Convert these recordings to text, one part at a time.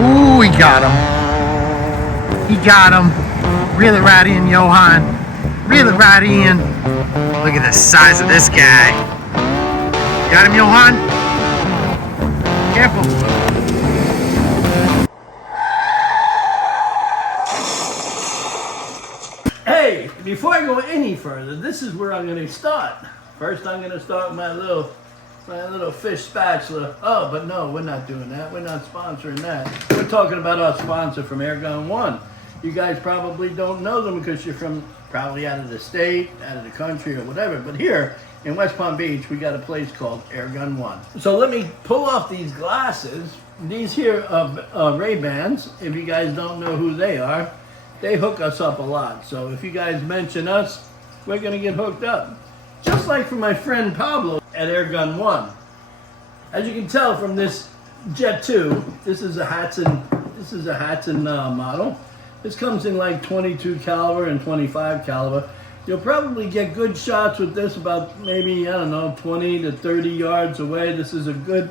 Ooh, he got him. He got him. Reel it right in, Johan. Reel it right in. Look at the size of this guy. Got him, Johan? Careful. Hey, before I go any further, this is where I'm going to start. First, I'm going to start with my little fish spatula. Oh, but no, we're not doing that. We're not sponsoring that. We're talking about our sponsor from Airgun One. You guys probably don't know them because you're from probably out of the state, out of the country, or whatever. But here in West Palm Beach, we got a place called Airgun One. So let me pull off these glasses. These here are Ray-Bans. If you guys don't know who they are, they hook us up a lot. So if you guys mention us, we're going to get hooked up. Just like for my friend Pablo at Airgun One. As you can tell from this Jet 2, this is a Hatson model. This comes in like 22 caliber and 25 caliber. You'll probably get good shots with this about maybe, I don't know, 20 to 30 yards away. This is a good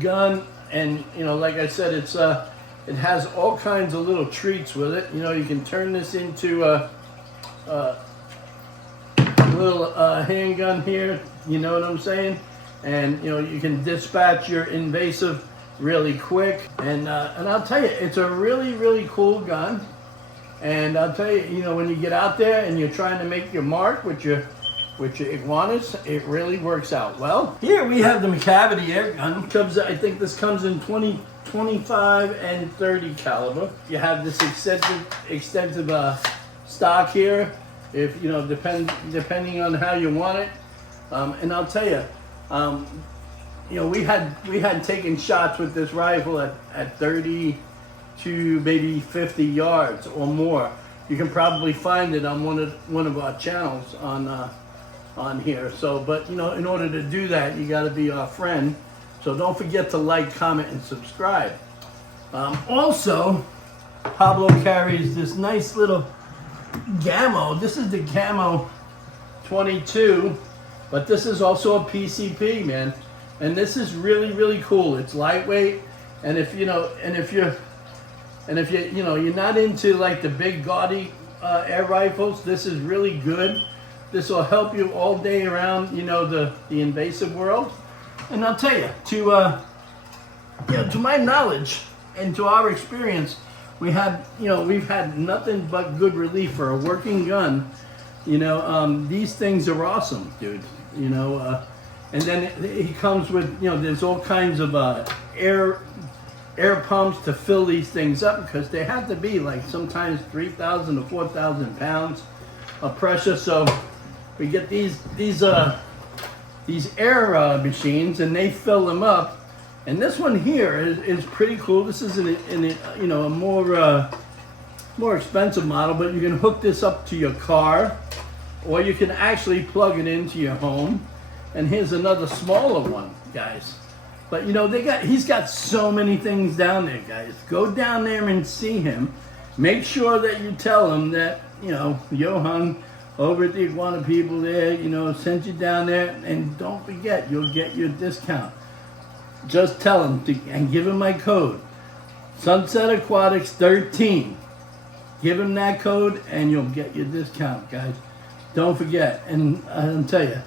gun. And, you know, like I said, it has all kinds of little treats with it. You know, you can turn this into a little handgun here, you know what I'm saying? And, you know, you can dispatch your invasive really quick. And I'll tell you, it's a really cool gun. And I'll tell you, you know, when you get out there and you're trying to make your mark with your iguanas, it really works out well. Here we have the McCavity air gun. I think this comes in 20, 25, and 30 caliber. You have this extensive stock here, if you know, depending on how you want it. And I'll tell you, you know, we had taken shots with this rifle at 30 to maybe 50 yards or more. You can probably find it on one of our channels on here. So, but you know, in order to do that, you got to be our friend. So don't forget to like, comment, and subscribe. Also, Pablo carries this nice little Gamo. This is the Gamo 22, but this is also a PCP, man. And this is really cool. It's lightweight, and if you're not into like the big gaudy air rifles, this is really good. This will help you all day around, you know, the invasive world. And I'll tell you, to my knowledge and to our experience, we've had nothing but good relief for a working gun. You know, these things are awesome, dude. You know, and then he comes with, you know, there's all kinds of air pumps to fill these things up, because they have to be like sometimes 3,000 to 4,000 pounds of pressure. So we get these air machines, and they fill them up. And this one here is pretty cool. This is a more expensive model, but you can hook this up to your car, or you can actually plug it into your home. And here's another smaller one, guys. But you know, he's got so many things down there, guys. Go down there and see him. Make sure that you tell him that, you know, Johan over at the Iguana people there, you know, sent you down there. And don't forget, you'll get your discount. Just tell him and give him my code, Sunset Aquatics 13. Give him that code and you'll get your discount, guys. Don't forget. And I'll tell you,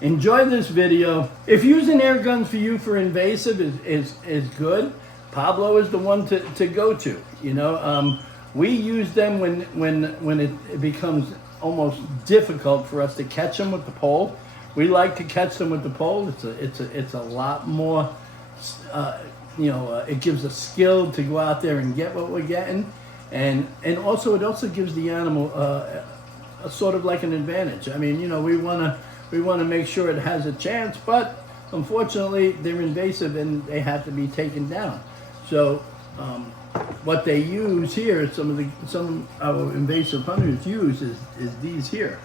enjoy this video. If using air guns for you for invasive is good, Pablo is the one to go to. You know, we use them when it becomes almost difficult for us to catch them with the pole. We like to catch them with the pole. It's a lot more. It gives us skill to go out there and get what we're getting, and also it also gives the animal a sort of like an advantage. I mean, you know, we want to make sure it has a chance, but unfortunately they're invasive and they have to be taken down. So what they use here, some of our invasive hunters use is these here,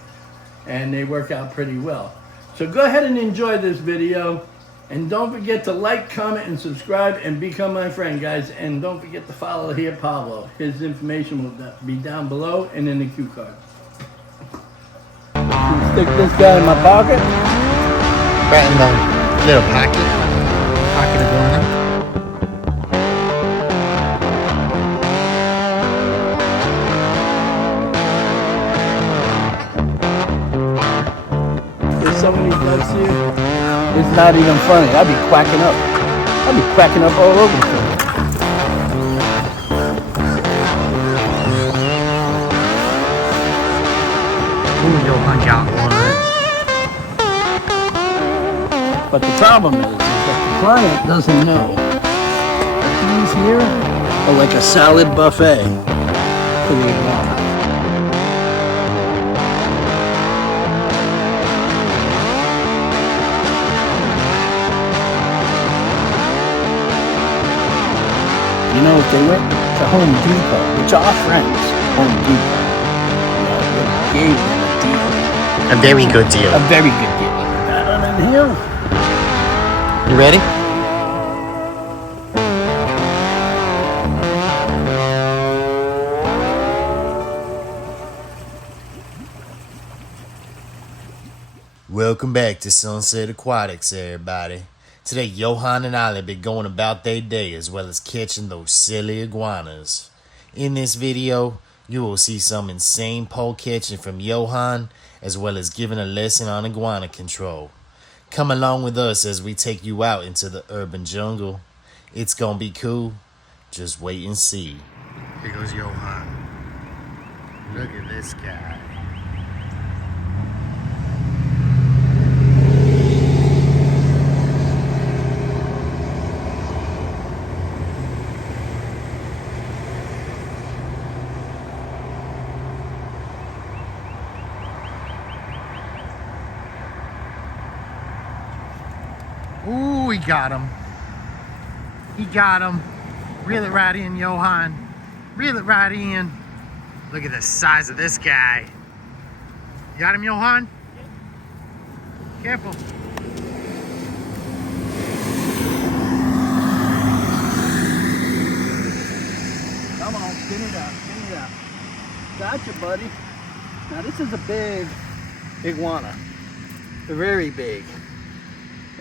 and they work out pretty well. So go ahead and enjoy this video. And don't forget to like, comment, and subscribe, and become my friend, guys. And don't forget to follow here Pablo. His information will be down below and in the cue card. Stick this guy in my pocket. Right in the little pocket. Pocket iguana. not even funny. I'd be quacking up. I'd be cracking up all over the place. Ooh, Johan got one. But the problem is that the client doesn't know that these here are like a salad buffet for the iguana. You know, if they went to Home Depot, which are our friends, Home Depot, you know, they gave them a deal. A very good deal. A very good deal. Down in the hill. You ready? Welcome back to Sunset Aquatics, everybody. Today, Johan and Ali be going about their day as well as catching those silly iguanas. In this video, you will see some insane pole catching from Johan as well as giving a lesson on iguana control. Come along with us as we take you out into the urban jungle. It's gonna be cool. Just wait and see. Here goes Johan. Look at this guy. Ooh, he got him. He got him. Reel it right in, Johan. Reel it right in. Look at the size of this guy. You got him, Johan? Careful. Come on, spin it out, spin it out. Gotcha, buddy. Now this is a big iguana. Very big.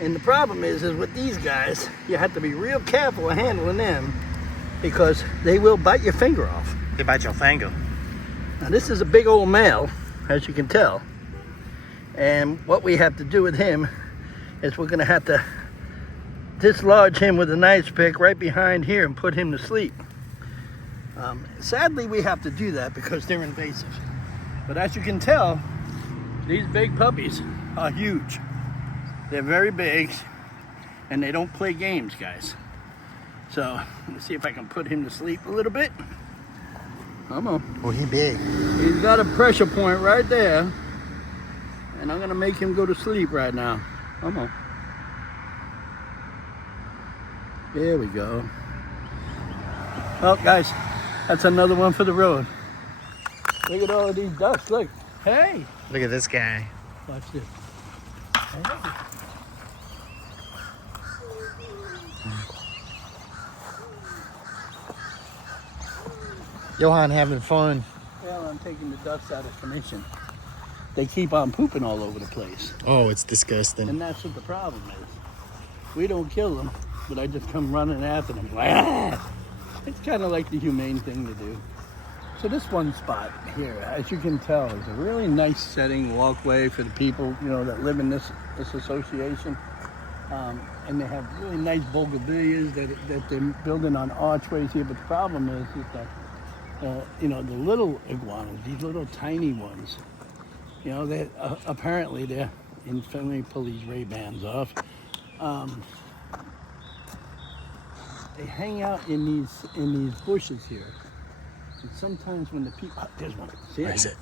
And the problem is with these guys, you have to be real careful handling them because they will bite your finger off. They bite your finger. Now this is a big old male, as you can tell. And what we have to do with him is we're gonna have to dislodge him with a knife pick right behind here and put him to sleep. Sadly, we have to do that because they're invasive. But as you can tell, these big puppies are huge. They're very big, and they don't play games, guys. So, let's see if I can put him to sleep a little bit. Come on. Oh, he big. He's got a pressure point right there, and I'm gonna make him go to sleep right now. Come on. There we go. Well, guys, that's another one for the road. Look at all of these ducks, look. Hey! Look at this guy. Watch this. Hey. Johan having fun. Well, I'm taking the ducks out of commission. They keep on pooping all over the place. Oh, it's disgusting. And that's what the problem is. We don't kill them, but I just come running after them. Like, ah! It's kind of like the humane thing to do. So this one spot here, as you can tell, is a really nice setting walkway for the people, you know, that live in this association. And they have really nice bougainvilleas that they're building on archways here. But the problem is that you know, the little iguanas, these little tiny ones, you know, they apparently they're, and let me pull these Ray-Bans off. They hang out in these bushes here. And sometimes when the people, oh, there's one. See Where it? is it?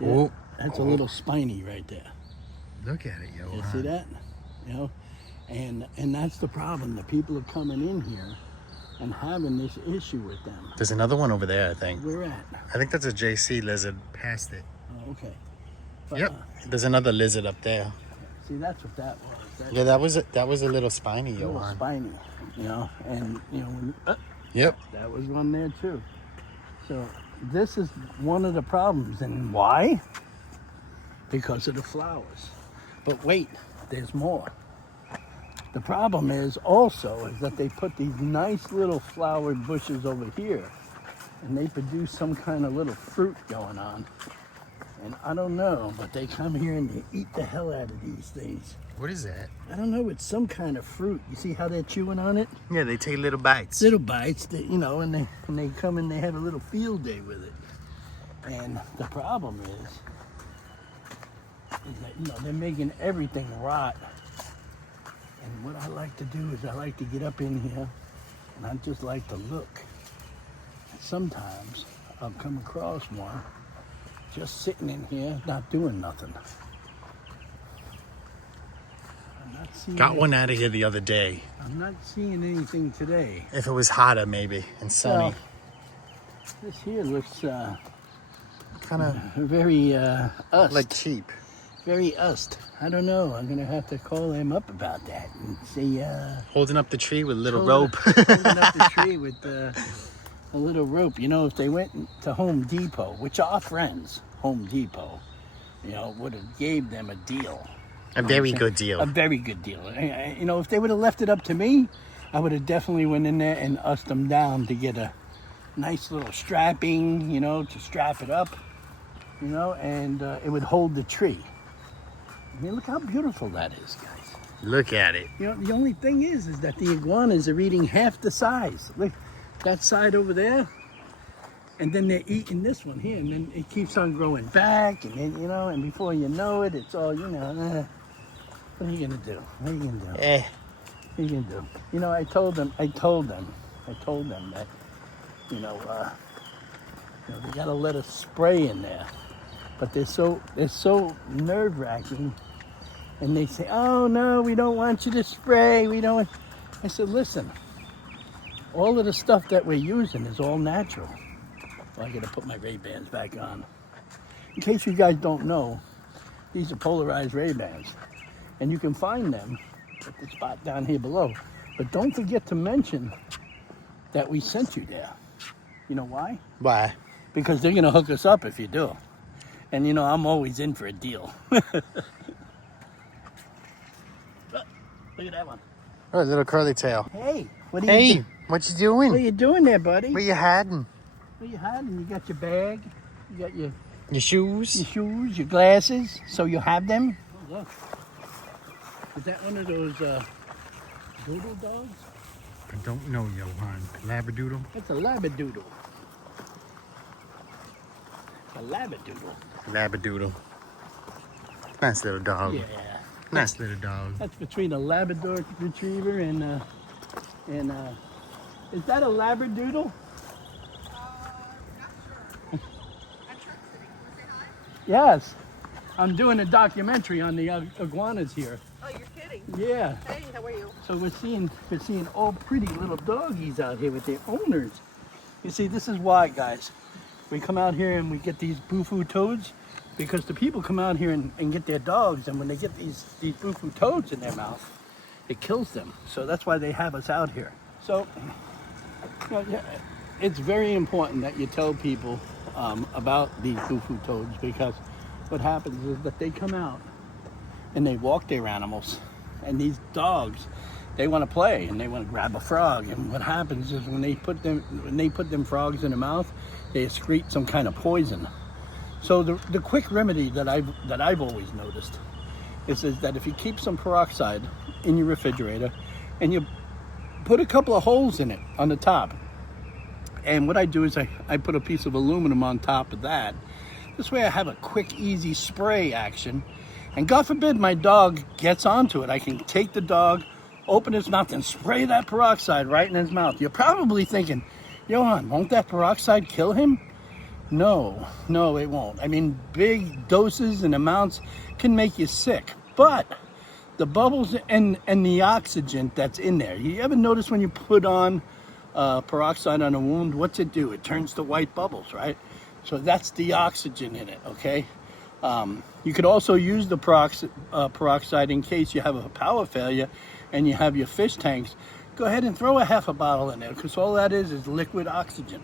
Yeah, Oh, that's a little spiny right there. Look at it, Johan. You see that? You know, and that's the problem. The people are coming in here and having this issue with them. There's another one over there, I think. Where at? I think that's a JC lizard past it. Oh, okay. But, Yep. There's another lizard up there. See, that's what that was. Yeah, that was a little spiny, a little Johan. spiny, you know, and you know, when, Yep. that was one there too. So this is one of the problems, and why? Because of the flowers. But wait, there's more. The problem is also is that they put these nice little flowered bushes over here, and they produce some kind of little fruit going on. And I don't know, but they come here and they eat the hell out of these things. What is that? I don't know, it's some kind of fruit. You see how they're chewing on it? Yeah, they take little bites. Little bites, that, you know, and they come and they have a little field day with it. And the problem is that, you know, they're making everything rot. And what I like to do is I like to get up in here and I just like to look. And sometimes I'll come across one just sitting in here, not doing nothing. I'm not seeing Got one out of here the other day. I'm not seeing anything today. If it was hotter, maybe, and sunny. Well, this here looks Kind of very us. like cheap. Very used. I don't know. I'm gonna have to call them up about that and see. Holding up the tree with a little rope. Holding up the tree with a little rope. You know, if they went to Home Depot, which are friends, Home Depot, you know, would have gave them a deal. A very good deal. A very good deal. You know, if they would have left it up to me, I would have definitely went in there and ussed them down to get a nice little strapping, you know, to strap it up, you know, and it would hold the tree. I mean, look how beautiful that is, guys. Look at it. You know, the only thing is that the iguanas are eating half the size. Look, that side over there, and then they're eating this one here, and then it keeps on growing back, and then, you know, and before you know it, it's all, you know, what are you gonna do? What are you gonna do? What are you gonna do? You know, I told them that, you know, they gotta let us spray in there. But they're so nerve-wracking, and they say, "Oh no, we don't want you to spray. We don't." I said, "Listen, all of the stuff that we're using is all natural." Well, I gotta put my Ray-Bans back on. In case you guys don't know, these are polarized Ray-Bans, and you can find them at the spot down here below. But don't forget to mention that we sent you there. You know why? Why? Because they're gonna hook us up if you do. And you know, I'm always in for a deal. Look at that one. Oh, a little curly tail. Hey, what are you doing? What you doing? What are you doing there, buddy? Where you hiding? Where you hiding? You got your bag, you got your shoes? shoes, your glasses, so you have them. Oh, look. Is that one of those doodle dogs? I don't know, Johan. Labradoodle? That's a labradoodle. A labradoodle. Labradoodle. Nice little dog. Yeah. Nice little dog. That's between a Labrador Retriever and is that a Labradoodle? Yes. I'm doing a documentary on the iguanas here. Oh, you're kidding. Yeah. Hey, how are you? So we're seeing all pretty little doggies out here with their owners. You see, this is why, guys. We come out here and we get these boo-foo toads because the people come out here and get their dogs, and when they get these boo-foo toads in their mouth, it kills them. So that's why they have us out here. So, you know, yeah, it's very important that you tell people about these boo-foo toads, because what happens is that they come out and they walk their animals, and these dogs, they want to play and they want to grab a frog, and what happens is when they put them frogs in the mouth, they excrete some kind of poison. So the quick remedy that I've always noticed is that if you keep some peroxide in your refrigerator and you put a couple of holes in it on the top, and what I do is I put a piece of aluminum on top of that. This way I have a quick, easy spray action, and God forbid my dog gets onto it, I can take the dog, open his mouth, and spray that peroxide right in his mouth. You're probably thinking, Johan, won't that peroxide kill him? No, it won't. I mean, big doses and amounts can make you sick, but the bubbles and the oxygen that's in there, you ever notice when you put on peroxide on a wound, what's it do? It turns to white bubbles, right? So that's the oxygen in it, okay? You could also use the peroxide in case you have a power failure and you have your fish tanks. Go ahead and throw a half a bottle in there, because all that is liquid oxygen.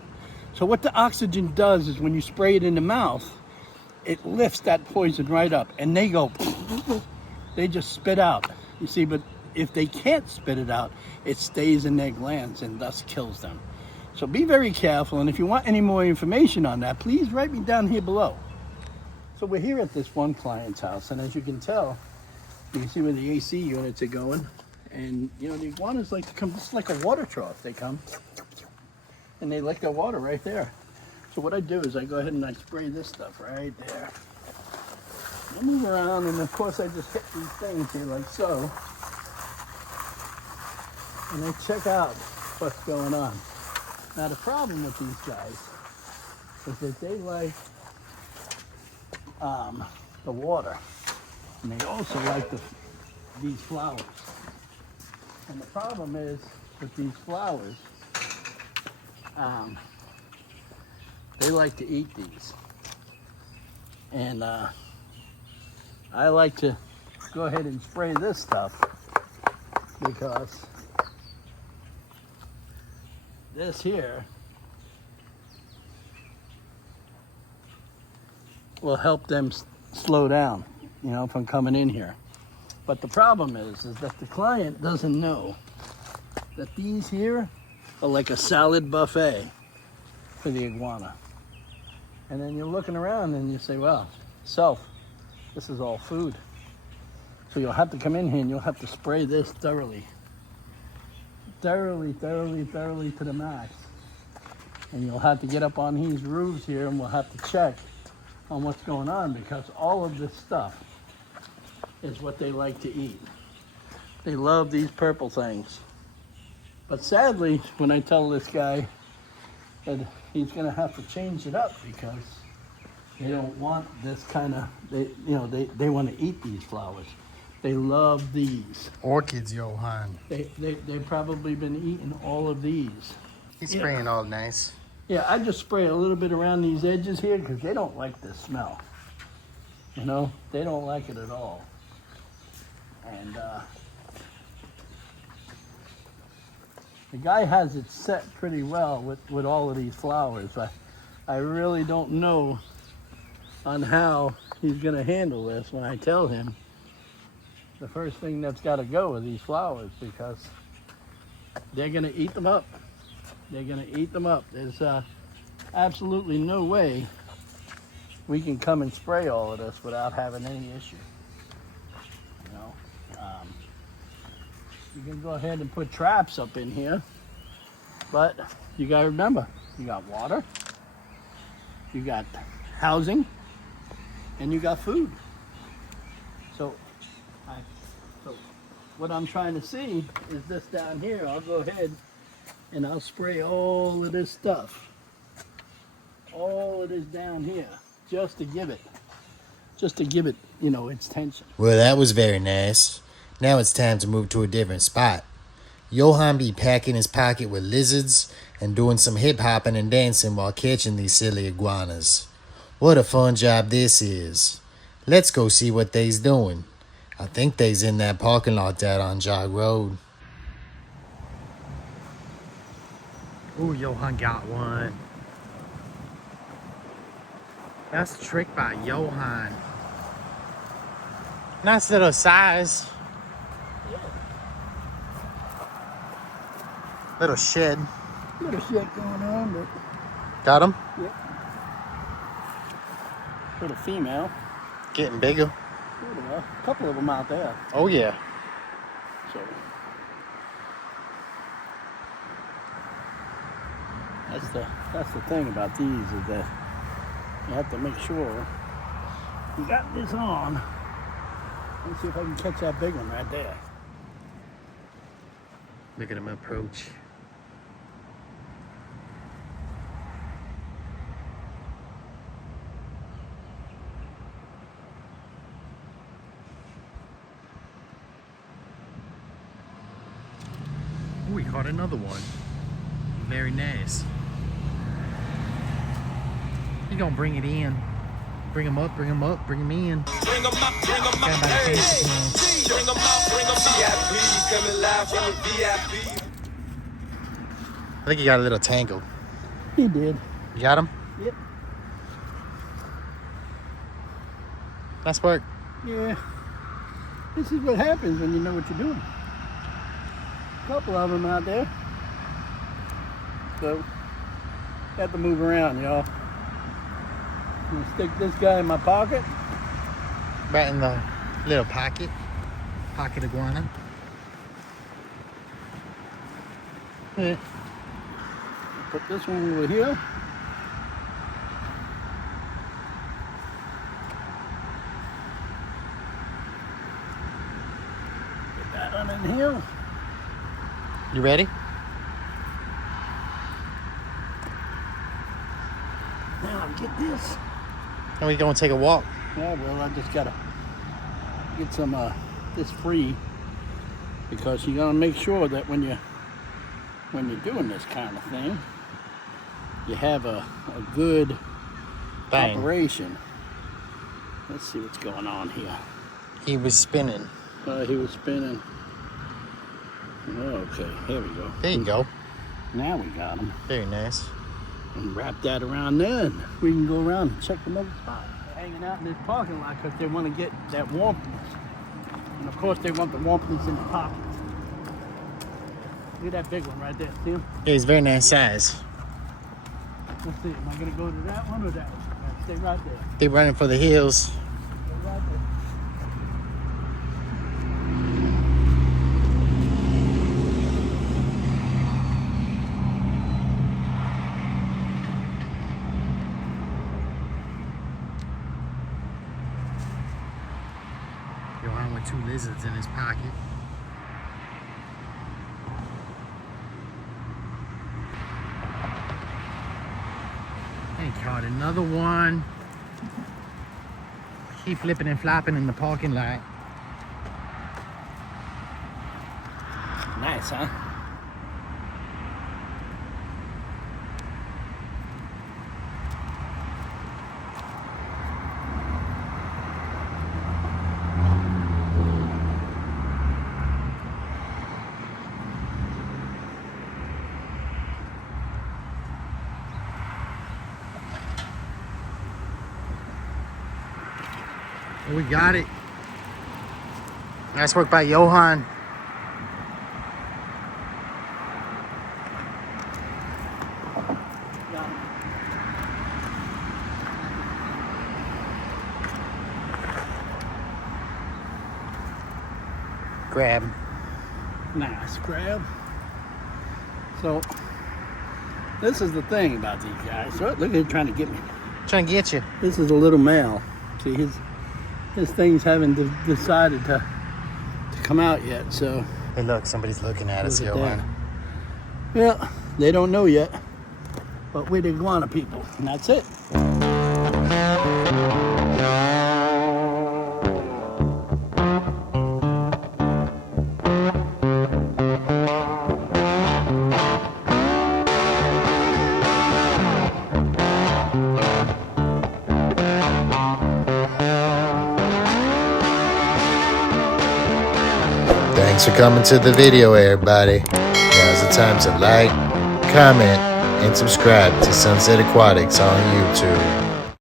So what the oxygen does is when you spray it in the mouth, it lifts that poison right up, and they go, they just spit out. You see, but if they can't spit it out, it stays in their glands and thus kills them. So be very careful, and if you want any more information on that, please write me down here below. So we're here at this one client's house, and as you can tell, you can see where the AC units are going. And you know, the iguanas like to come, it's like a water trough. They come and they lick the water right there. So what I do is I go ahead and I spray this stuff right there. I move around, and of course I just hit these things here like so. And I check out what's going on. Now the problem with these guys is that they like the water, and they also like these flowers. And the problem is with these flowers, they like to eat these. And I like to go ahead and spray this stuff because this here will help them slow down, you know, from coming in here. But the problem is that the client doesn't know that these here are like a salad buffet for the iguana. And then you're looking around and you say, well, this is all food. So you'll have to come in here and you'll have to spray this thoroughly to the max. And you'll have to get up on these roofs here, and we'll have to check on what's going on, because all of this stuff is what they like to eat. They love these purple things. But sadly, when I tell this guy that he's gonna have to change it up because they don't want this kind of, they want to eat these flowers. They love these. Orchids, Johan. They've probably been eating all of these. He's spraying all nice. Yeah, I just spray a little bit around these edges here because they don't like the smell. You know, they don't like it at all. And the guy has it set pretty well with all of these flowers. I really don't know on how he's gonna handle this when I tell him the first thing that's gotta go are these flowers, because they're gonna eat them up. They're gonna eat them up. There's absolutely no way we can come and spray all of this without having any issue. You know, you can go ahead and put traps up in here, but you gotta remember, you got water, you got housing, and you got food. So what I'm trying to see is this down here. I'll go ahead and I'll spray all of this stuff, all of this down here, just to give it, you know, its tension. Well, that was very nice. Now it's time to move to a different spot. Johan be packing his pocket with lizards and doing some hip hopping and dancing while catching these silly iguanas. What a fun job this is. Let's go see what they's doing. I think they's in that parking lot out on Jog Road. Ooh, Johan got one. That's a trick by Johan. Nice little size. Yeah. Little shed. Little shit going on, but Got him? yep. Little female. Getting bigger. A couple of them out there. Oh yeah. So that's the thing about these, is that you have to make sure you got this on. Let's see if I can catch that big one right there. Look at him approach. Ooh, we caught another one. Very nice. He's gonna bring it in. Bring him up, bring him up, bring him in. Bring 'em up, bring 'em up, hey. Bring 'em out, bring 'em out. VIP, coming live from the VIP. I think he got a little tangled. He did. You got him? Yep. Nice work. Yeah. This is what happens when you know what you're doing. A couple of them out there. So, have to move around, y'all. I'm gonna stick this guy in my pocket. Right in the little pocket. Pocket iguana. Yeah. Put this one over here. Put that one in here. You ready? Now I get this. Are we going to take a walk? Yeah, well, I just gotta get some this free, because you gotta make sure that when you're doing this kind of thing, you have a good operation. Let's see what's going on here. He was spinning. He was spinning. Okay, here we go. There you go. Now we got him. Very nice. And wrap that around there, and we can go around and check another spot. They're hanging out in this parking lot because they want to get that warmthness. And of course they want the warmthness in the pockets. Look at that big one right there, see him? Yeah, he's very nice size. Let's see, am I gonna go to that one or that one? Stay right there. They running for the hills. Stay right there. Johan with 2 lizards in his pocket. He caught another one. He flipping and flopping in the parking lot. Nice, huh? We got it. Nice work by Johan. Grab. Nice grab. So, this is the thing about these guys. Look at him trying to get me. Trying to get you. This is a little male. See, his things haven't decided to come out yet, so. Hey, look, somebody's looking at us, Look at Johan. that. Well, they don't know yet, but we're the iguana people, and that's it. Thanks for coming to the video, everybody. Now's the time to like, comment, and subscribe to Sunset Aquatics on YouTube.